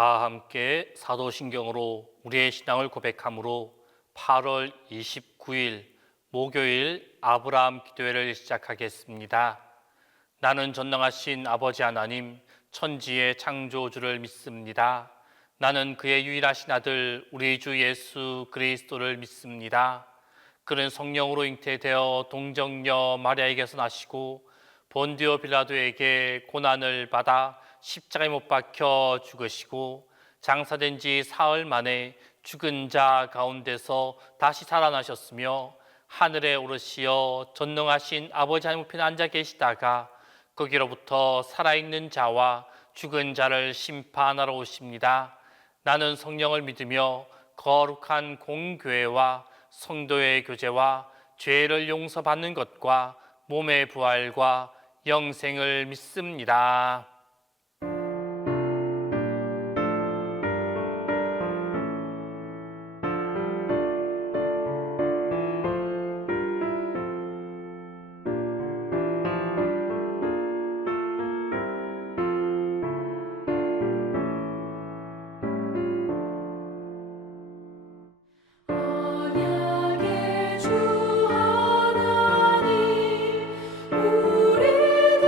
다 함께 사도신경으로 우리의 신앙을 고백함으로 8월 29일 목요일 아브라함 기도회를 시작하겠습니다. 나는 전능하신 아버지 하나님, 천지의 창조주를 믿습니다. 나는 그의 유일하신 아들 우리 주 예수 그리스도를 믿습니다. 그는 성령으로 잉태되어 동정녀 마리아에게서 나시고 본디오 빌라도에게 고난을 받아 십자가에 못 박혀 죽으시고 장사된 지 사흘 만에 죽은 자 가운데서 다시 살아나셨으며 하늘에 오르시어 전능하신 아버지 하나님 우편에 앉아 계시다가 거기로부터 살아있는 자와 죽은 자를 심판하러 오십니다. 나는 성령을 믿으며 거룩한 공교회와 성도의 교제와 죄를 용서받는 것과 몸의 부활과 영생을 믿습니다. 언약의 주 하나님 우리들의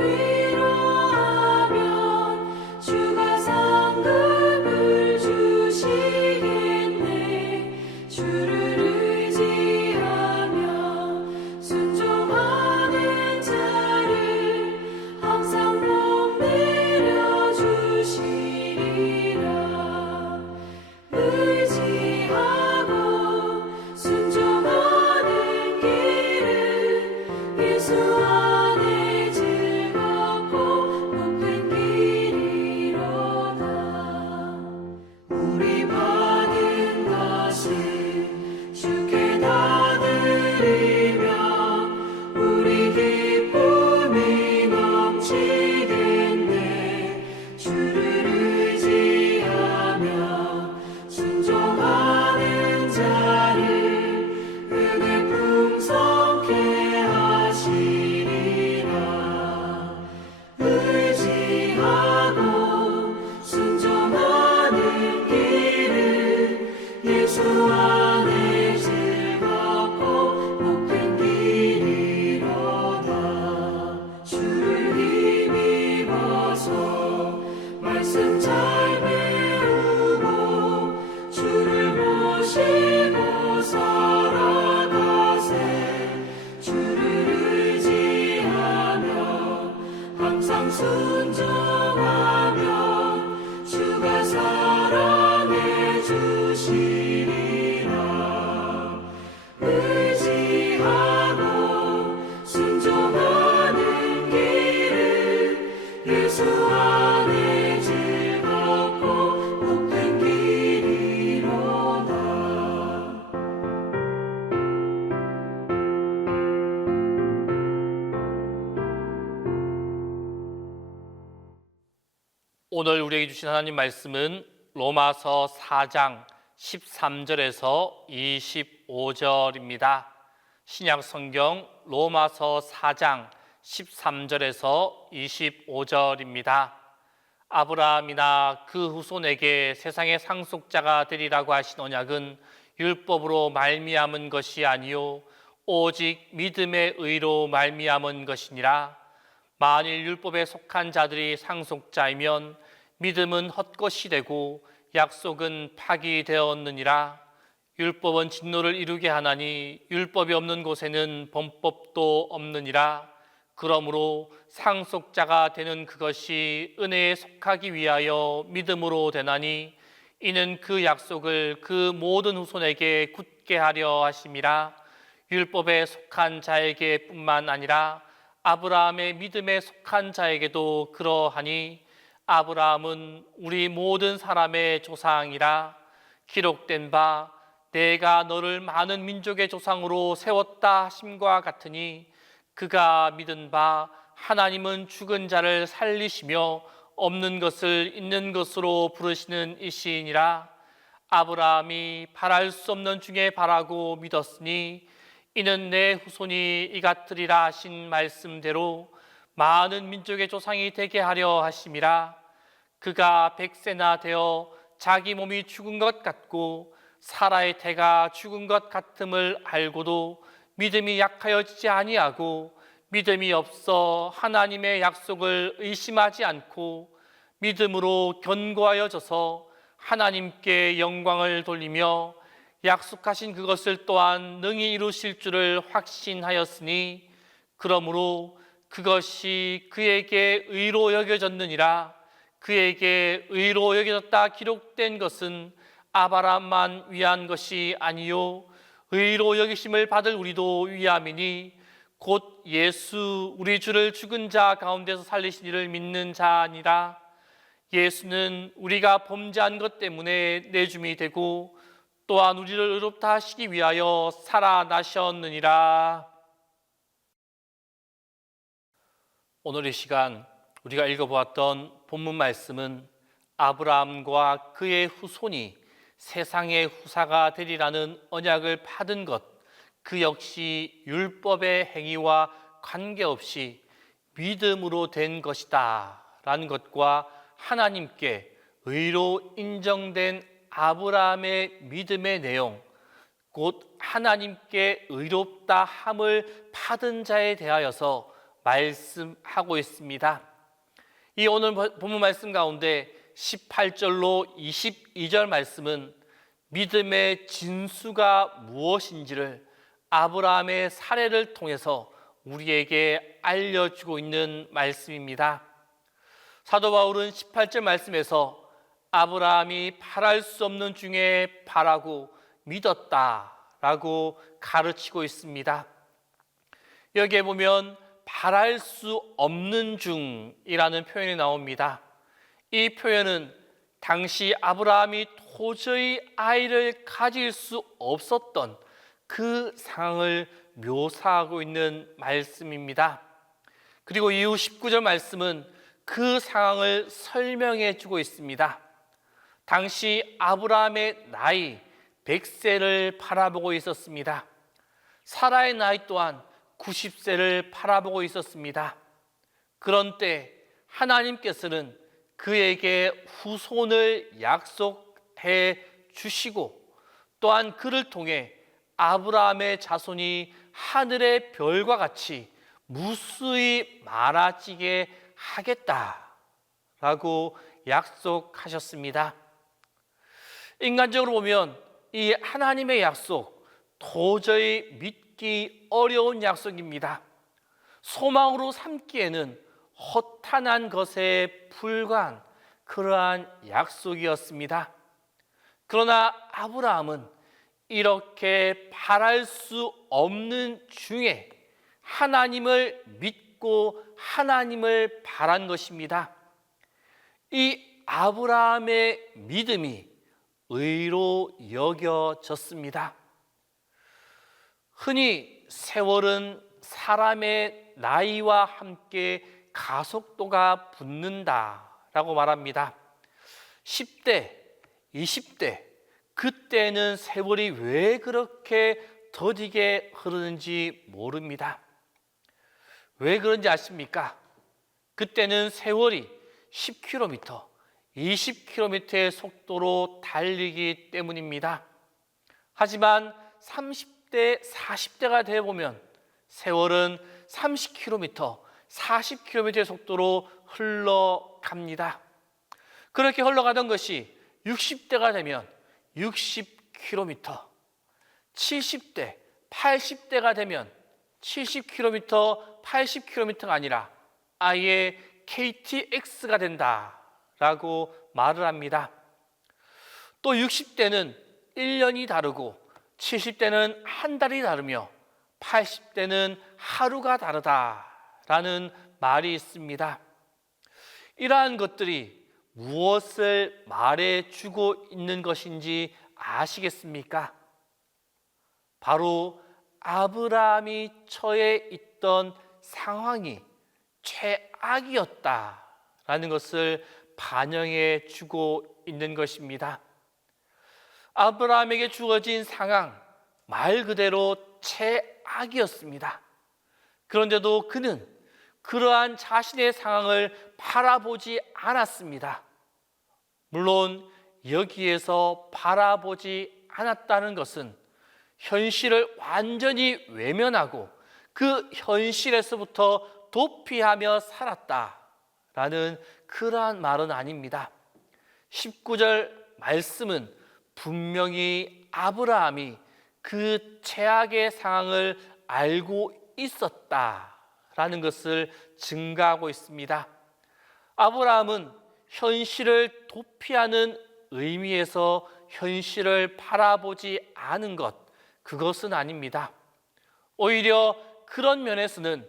위로하면 주가 상급을 주시겠네. 주를 의지하며 순종하는 자를 항상 복 내려 주시리라. 의지하고 순종하는 길은 예수 안에 즐겁고 복된 길이로다. 우리 받은 것을 주께 다 드리며 우리 기쁨이 넘치겠네. 주를 의지하며 순종하는 자를 은혜 풍성케 하시리라. 의지하고 순종하는 길은 예수 안에 즐겁고 복된 길이로다. 주를 힘입어서 말씀 잘 배우고 주를 모시고 살아가세. 주를 의지하며 항상 순종하면 주가 사랑해 주시리라. 의지하고 순종하는 길은 예수 안에 즐겁고 복된 길이로다. 오늘 우리에게 주신 하나님 말씀은 로마서 4장 13절에서 25절입니다. 신약 성경 로마서 4장 13절에서 25절입니다. 아브라함이나 그 후손에게 세상의 상속자가 되리라고 하신 언약은 율법으로 말미암은 것이 아니요 오직 믿음의 의로 말미암은 것이니라. 만일 율법에 속한 자들이 상속자이면 믿음은 헛것이 되고 약속은 파기되었느니라. 율법은 진노를 이루게 하나니 율법이 없는 곳에는 범법도 없느니라. 그러므로 상속자가 되는 그것이 은혜에 속하기 위하여 믿음으로 되나니 이는 그 약속을 그 모든 후손에게 굳게 하려 하심이라. 율법에 속한 자에게 뿐만 아니라 아브라함의 믿음에 속한 자에게도 그러하니 아브라함은 우리 모든 사람의 조상이라. 기록된 바 내가 너를 많은 민족의 조상으로 세웠다 하심과 같으니 그가 믿은 바 하나님은 죽은 자를 살리시며 없는 것을 있는 것으로 부르시는 이시니라. 아브라함이 바랄 수 없는 중에 바라고 믿었으니 이는 내 후손이 이같으리라 하신 말씀대로 많은 민족의 조상이 되게 하려 하심이라. 그가 100세나 되어 자기 몸이 죽은 것 같고 사라의 태가 죽은 것 같음을 알고도 믿음이 약하여지지 아니하고 믿음이 없어 하나님의 약속을 의심하지 않고 믿음으로 견고하여져서 하나님께 영광을 돌리며 약속하신 그것을 또한 능히 이루실 줄을 확신하였으니 그러므로 그것이 그에게 의로 여겨졌느니라. 그에게 의로 여겨졌다 기록된 것은 아브라함만 위한 것이 아니요 의로 여기심을 받을 우리도 위함이니 곧 예수 우리 주를 죽은 자 가운데서 살리신 이를 믿는 자니라. 예수는 우리가 범죄한 것 때문에 내줌이 되고 또한 우리를 의롭다 하시기 위하여 살아나셨느니라. 오늘 이 시간 우리가 읽어보았던 본문 말씀은 아브라함과 그의 후손이 세상의 후사가 되리라는 언약을 받은 것, 그 역시 율법의 행위와 관계없이 믿음으로 된 것이다 라는 것과 하나님께 의로 인정된 아브라함의 믿음의 내용, 곧 하나님께 의롭다 함을 받은 자에 대하여서 말씀하고 있습니다. 이 오늘 본문 말씀 가운데 18절로 22절 말씀은 믿음의 진수가 무엇인지를 아브라함의 사례를 통해서 우리에게 알려주고 있는 말씀입니다. 사도 바울은 18절 말씀에서 아브라함이 바랄 수 없는 중에 바라고 믿었다라고 가르치고 있습니다. 여기에 보면 바랄 수 없는 중이라는 표현이 나옵니다. 이 표현은 당시 아브라함이 도저히 아이를 가질 수 없었던 그 상황을 묘사하고 있는 말씀입니다. 그리고 이후 19절 말씀은 그 상황을 설명해 주고 있습니다. 당시 아브라함의 나이 100세를 바라보고 있었습니다. 사라의 나이 또한 90세를 바라보고 있었습니다. 그런 때 하나님께서는 그에게 후손을 약속해 주시고 또한 그를 통해 아브라함의 자손이 하늘의 별과 같이 무수히 많아지게 하겠다라고 약속하셨습니다. 인간적으로 보면 이 하나님의 약속 도저히 믿기 어려운 약속입니다. 소망으로 삼기에는 허탄한 것에 불과한 그러한 약속이었습니다. 그러나 아브라함은 이렇게 바랄 수 없는 중에 하나님을 믿고 하나님을 바란 것입니다. 이 아브라함의 믿음이 의로 여겨졌습니다. 흔히 세월은 사람의 나이와 함께 가속도가 붙는다라고 말합니다. 10대, 20대, 그때는 세월이 왜 그렇게 더디게 흐르는지 모릅니다. 왜 그런지 아십니까? 그때는 세월이 10km, 20km의 속도로 달리기 때문입니다. 하지만 30대, 40대가 되어보면 세월은 30km, 40km의 속도로 흘러갑니다. 그렇게 흘러가던 것이 60대가 되면 60km, 70대, 80대가 되면 70km, 80km가 아니라 아예 KTX가 된다라고 말을 합니다. 또 60대는 1년이 다르고 70대는 한 달이 다르며 80대는 하루가 다르다라는 말이 있습니다. 이러한 것들이 무엇을 말해주고 있는 것인지 아시겠습니까? 바로 아브라함이 처해 있던 상황이 최악이었다라는 것을 반영해 주고 있는 것입니다. 아브라함에게 주어진 상황, 말 그대로 최악이었습니다. 그런데도 그는 그러한 자신의 상황을 바라보지 않았습니다. 물론 여기에서 바라보지 않았다는 것은 현실을 완전히 외면하고 그 현실에서부터 도피하며 살았다라는 그러한 말은 아닙니다. 19절 말씀은 분명히 아브라함이 그 최악의 상황을 알고 있었다라는 것을 증가하고 있습니다. 아브라함은 현실을 도피하는 의미에서 현실을 바라보지 않은 것, 그것은 아닙니다. 오히려 그런 면에서는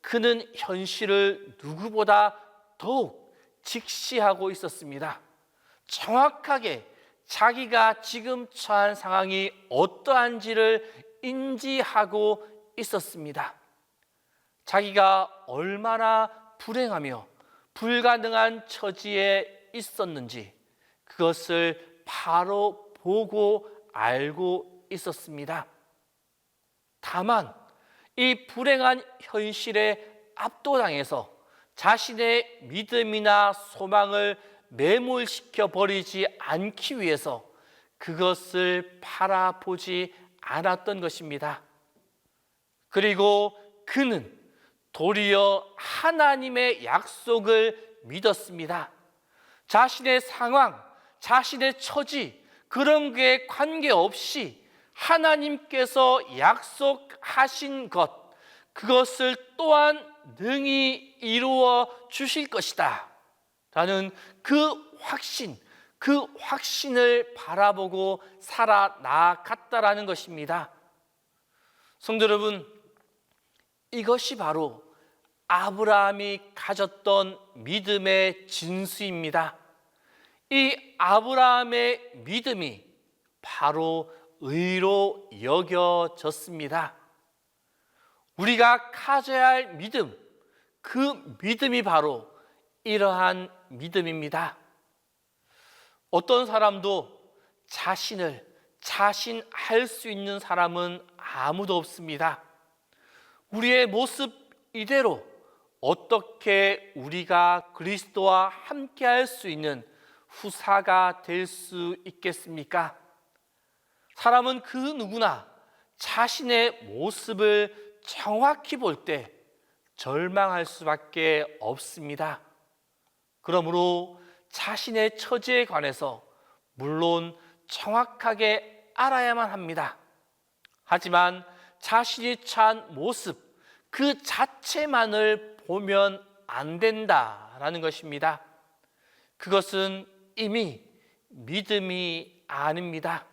그는 현실을 누구보다 더욱 직시하고 있었습니다. 정확하게 자기가 지금 처한 상황이 어떠한지를 인지하고 있었습니다. 자기가 얼마나 불행하며 불가능한 처지에 있었는지 그것을 바로 보고 알고 있었습니다. 다만 이 불행한 현실에 압도당해서 자신의 믿음이나 소망을 매몰시켜 버리지 않기 위해서 그것을 바라보지 않았던 것입니다. 그리고 그는 도리어 하나님의 약속을 믿었습니다. 자신의 상황, 자신의 처지, 그런 게 관계없이 하나님께서 약속하신 것, 그것을 또한 능히 이루어 주실 것이다 라는 그 확신을 바라보고 살아나갔다라는 것입니다. 성도 여러분, 이것이 바로 아브라함이 가졌던 믿음의 진수입니다. 이 아브라함의 믿음이 바로 의로 여겨졌습니다. 우리가 가져야 할 믿음, 그 믿음이 바로 이러한 믿음입니다. 어떤 사람도 자신할 수 있는 사람은 아무도 없습니다. 우리의 모습 이대로 어떻게 우리가 그리스도와 함께 할 수 있는 후사가 될 수 있겠습니까? 사람은 그 누구나 자신의 모습을 정확히 볼 때 절망할 수밖에 없습니다. 그러므로 자신의 처지에 관해서 물론 정확하게 알아야만 합니다. 하지만 자신이 처한 모습 그 자체만을 보면 안 된다라는 것입니다. 그것은 이미 믿음이 아닙니다.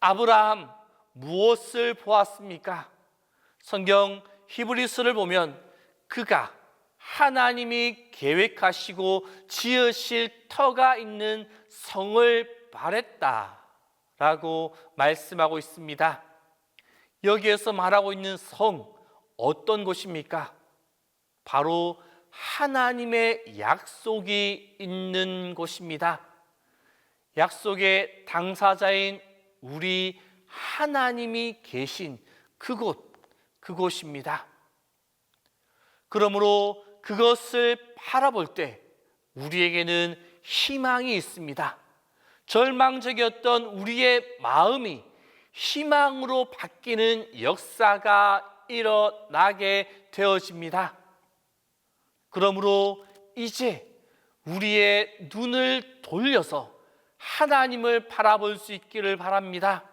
아브라함 무엇을 보았습니까? 성경 히브리서를 보면 그가 하나님이 계획하시고 지으실 터가 있는 성을 바랬다라고 말씀하고 있습니다. 여기에서 말하고 있는 성, 어떤 곳입니까? 바로 하나님의 약속이 있는 곳입니다. 약속의 당사자인 우리 하나님이 계신 그곳입니다. 그러므로 그것을 바라볼 때 우리에게는 희망이 있습니다. 절망적이었던 우리의 마음이 희망으로 바뀌는 역사가 일어나게 되어집니다. 그러므로 이제 우리의 눈을 돌려서 하나님을 바라볼 수 있기를 바랍니다.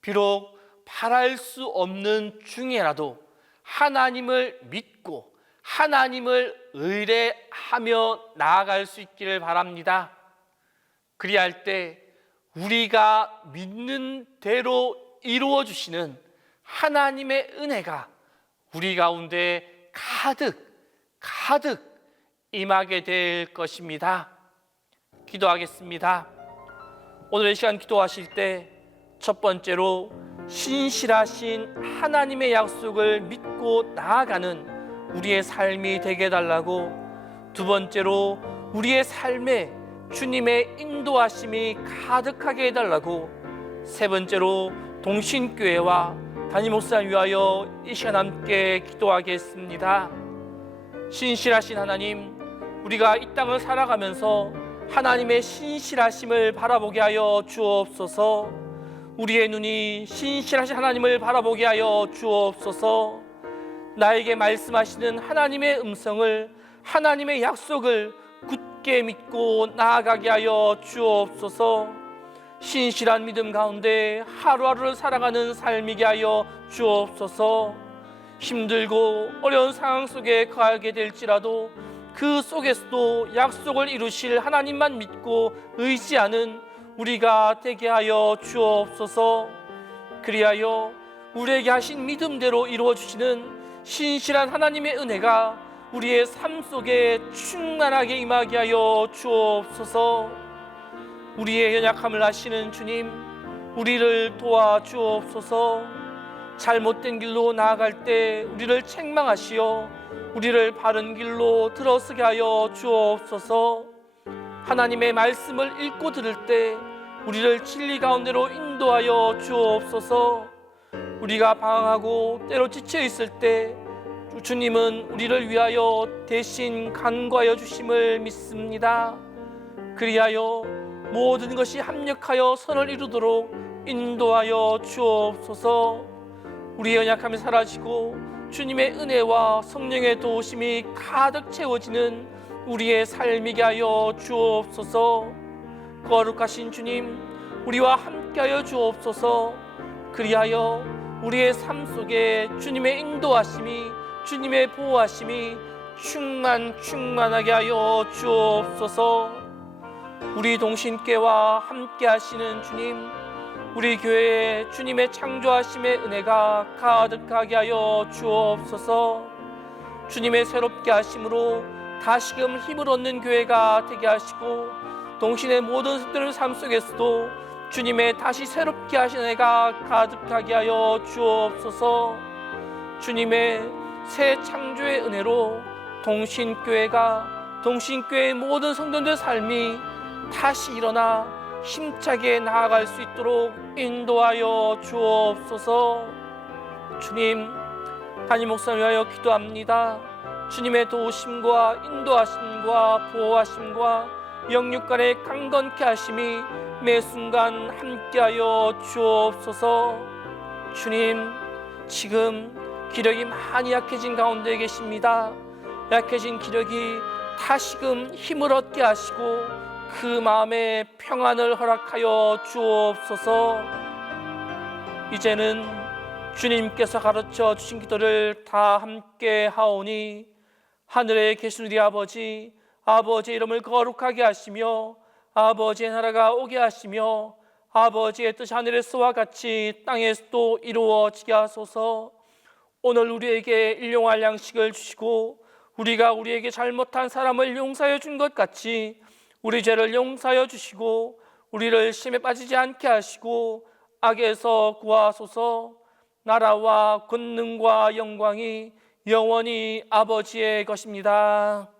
비록 바랄 수 없는 중에라도 하나님을 믿고 하나님을 의뢰하며 나아갈 수 있기를 바랍니다. 그리할 때 우리가 믿는 대로 이루어 주시는 하나님의 은혜가 우리 가운데 가득 임하게 될 것입니다. 기도하겠습니다. 오늘 이 시간 기도하실 때 첫 번째로 신실하신 하나님의 약속을 믿고 나아가는 우리의 삶이 되게 해달라고, 두 번째로 우리의 삶에 주님의 인도하심이 가득하게 해달라고, 세 번째로 동신교회와 담임 목사를 위하여 이 시간 함께 기도하겠습니다. 신실하신 하나님, 우리가 이 땅을 살아가면서 하나님의 신실하심을 바라보게 하여 주옵소서. 우리의 눈이 신실하신 하나님을 바라보게 하여 주옵소서. 나에게 말씀하시는 하나님의 음성을, 하나님의 약속을 굳게 믿고 나아가게 하여 주옵소서. 신실한 믿음 가운데 하루하루를 살아가는 삶이게 하여 주옵소서. 힘들고 어려운 상황 속에 거하게 될지라도 그 속에서도 약속을 이루실 하나님만 믿고 의지하는 우리가 되게 하여 주옵소서. 그리하여 우리에게 하신 믿음대로 이루어 주시는 신실한 하나님의 은혜가 우리의 삶 속에 충만하게 임하게 하여 주옵소서. 우리의 연약함을 아시는 주님, 우리를 도와 주옵소서. 잘못된 길로 나아갈 때 우리를 책망하시어 우리를 바른 길로 들어서게 하여 주옵소서. 하나님의 말씀을 읽고 들을 때 우리를 진리 가운데로 인도하여 주옵소서. 우리가 방황하고 때로 지쳐 있을 때 주님은 우리를 위하여 대신 간구하여 주심을 믿습니다. 그리하여 모든 것이 합력하여 선을 이루도록 인도하여 주옵소서. 우리의 연약함이 사라지고 주님의 은혜와 성령의 도우심이 가득 채워지는 우리의 삶이게 하여 주옵소서. 거룩하신 주님, 우리와 함께하여 주옵소서. 그리하여 우리의 삶 속에 주님의 인도하심이, 주님의 보호하심이 충만하게 하여 주옵소서. 우리 동신께와 함께 하시는 주님, 우리 교회에 주님의 창조하심의 은혜가 가득하게 하여 주옵소서. 주님의 새롭게 하심으로 다시금 힘을 얻는 교회가 되게 하시고, 동신의 모든 성도들 삶 속에서도 주님의 다시 새롭게 하신 은혜가 가득하게 하여 주옵소서. 주님의 새 창조의 은혜로 동신교회가, 동신교회의 모든 성도들 삶이 다시 일어나 힘차게 나아갈 수 있도록 인도하여 주옵소서. 주님, 담임 목사를 위하여 기도합니다. 주님의 도우심과 인도하심과 보호하심과 영육간의 강건케 하심이 매 순간 함께하여 주옵소서. 주님, 지금 기력이 많이 약해진 가운데 계십니다. 약해진 기력이 다시금 힘을 얻게 하시고 그 마음에 평안을 허락하여 주옵소서. 이제는 주님께서 가르쳐 주신 기도를 다 함께 하오니, 하늘에 계신 우리 아버지, 아버지의 이름을 거룩하게 하시며 아버지의 나라가 오게 하시며 아버지의 뜻이 하늘에서와 같이 땅에서도 이루어지게 하소서. 오늘 우리에게 일용할 양식을 주시고 우리가 우리에게 잘못한 사람을 용서하여 준 것 같이 우리 죄를 용서하여 주시고 우리를 시험에 빠지지 않게 하시고 악에서 구하소서. 나라와 권능과 영광이 영원히 아버지의 것입니다.